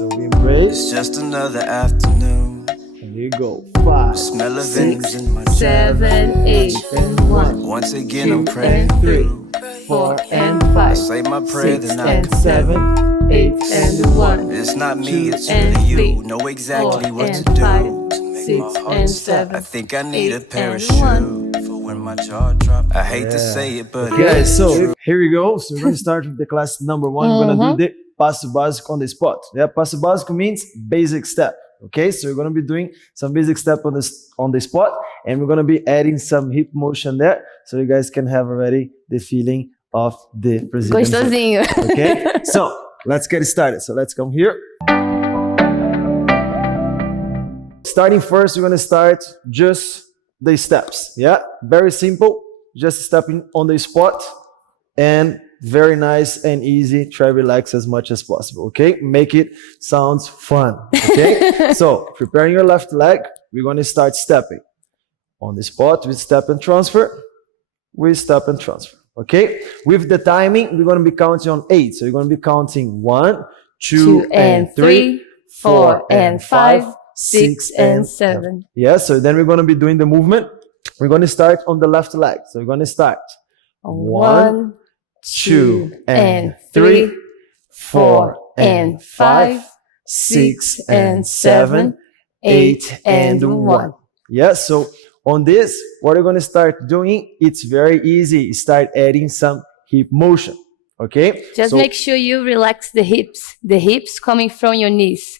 So we embrace. It's just another afternoon. And here you go. 5, Smell of 6, vine's in my 7, 8, and 1. Once again, 2 I'm praying and 3, through. 4 and I 5, say my prayer, 6 then I and 7, 8 and 1. It's not me, it's and really you. 3, Know exactly 4 what and to do. 5, to make 6 my heart and stop. 7, I think I need a 8 parachute and 1. for when my jaw drop. I hate to say it, but Okay, it's so true. here we go. So we're going to start with the class number 1. We're going to do the passo básico on the spot. Yeah, passo básico means basic step. Okay, so we're going to be doing some basic step on the spot, and we're going to be adding some hip motion there, so you guys can have already the feeling of the Brazilian Zouk. Gostosinho. Okay, so let's get started. So let's come here. Starting first, we're going to start just the steps. Yeah, very simple. Just stepping on the spot, and very nice and easy. Try relax as much as possible. Okay, make it sounds fun. Okay, so preparing your left leg, we're going to start stepping on the spot. We step and transfer. We step and transfer. Okay, with the timing, we're going to be counting on 8. So you're going to be counting 1, 2 and 3, 4 and 5, 6 and 7. Yeah, so then we're going to be doing the movement. We're going to start on the left leg. So we're going to start 1, 2 and 3, 4 and 5, 6 and 7, 8 and 1. Yeah, so on this, what we're going to start doing, it's very easy. Start adding some hip motion. Okay? Just make sure you relax the hips coming from your knees.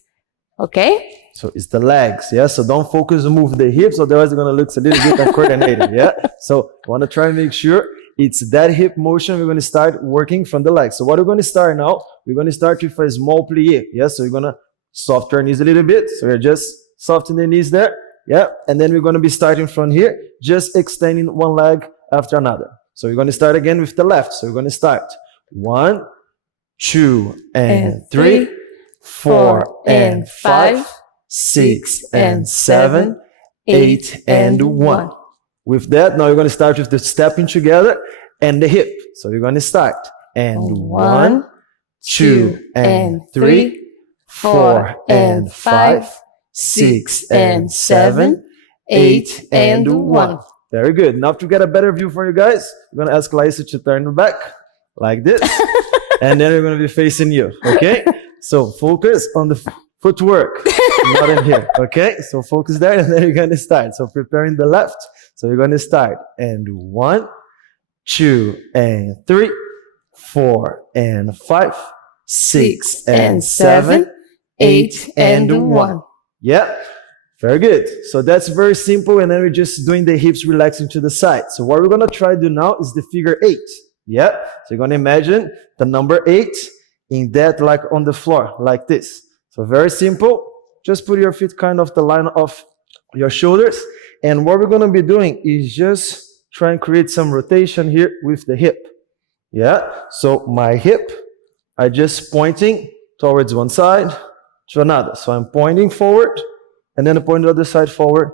Okay? So it's the legs, yeah? So don't focus on move the hips, otherwise it's going to look a little bit uncoordinated, yeah? So you want to try and make sure it's that hip motion. We're going to start working from the legs. So what we're going to start now, we're going to start with a small plie, yeah? So you're going to soften your knees a little bit. So you're just softening the knees there, yeah? And then we're going to be starting from here, just extending one leg after another. So we're going to start again with the left. So we're going to start 1, 2 and 3, 4 and 5, 6 and 7, 8 and 1. With that, now you're going to start with the stepping together and the hip. So you're going to start. And 1, 2 and 3, 4 and 5, 6 and 7, 8 and 1. Very good. Now to get a better view for you guys, I'm going to ask Laisa to turn her back like this. And then we're going to be facing you. Okay? So focus on the footwork, not in here. Okay? So focus there, and then you're going to start. So preparing the left. So you're going to start. And 1, 2 and 3, 4 and 5, 6 and 7, 8 and 1. Yeah? Very good. So that's very simple. And then we're just doing the hips relaxing to the side. So what we're going to try to do now is the figure 8. Yeah? So you're going to imagine the number 8 in that, like on the floor, like this. So very simple. Just put your feet kind of the line of your shoulders. And what we're going to be doing is just try and create some rotation here with the hip. Yeah? So my hip, I just pointing towards one side to another. So I'm pointing forward, and then I point the other side forward.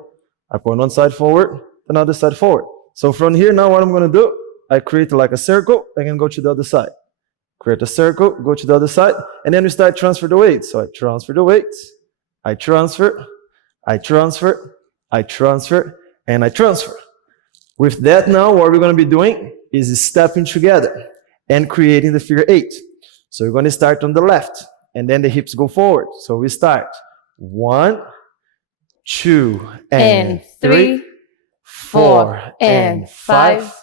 I point one side forward, another side forward. So from here now, what I'm going to do, I create like a circle, I can go to the other side. Create a circle, go to the other side, and then we start transfer the weight. So I transfer the weights, I transfer, I transfer, I transfer, and I transfer. With that now, what we're going to be doing is stepping together and creating the figure 8. So we're going to start on the left, and then the hips go forward. So we start 1, 2 and 3, 4 and 5,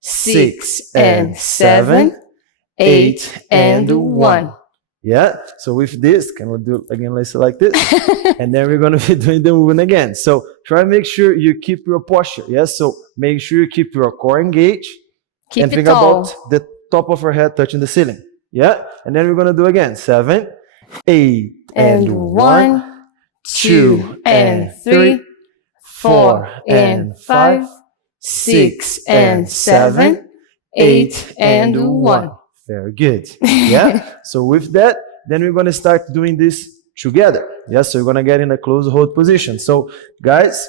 6 and 7, 8 and 1. Yeah, so with this, can we do again like this? And then we're going to be doing the movement again. So try and make sure you keep your posture. Yes, so make sure you keep your core engaged. Keep and it think tall. about the top of your head touching the ceiling. Yeah, and then we're going to do again 7, 8 And 1, 2 and 3, 4 and 5, 6 and 7, 8 and 1. Very good. Yeah. So with that, then we're going to start doing this together. Yeah. So you're going to get in a close hold position. So guys,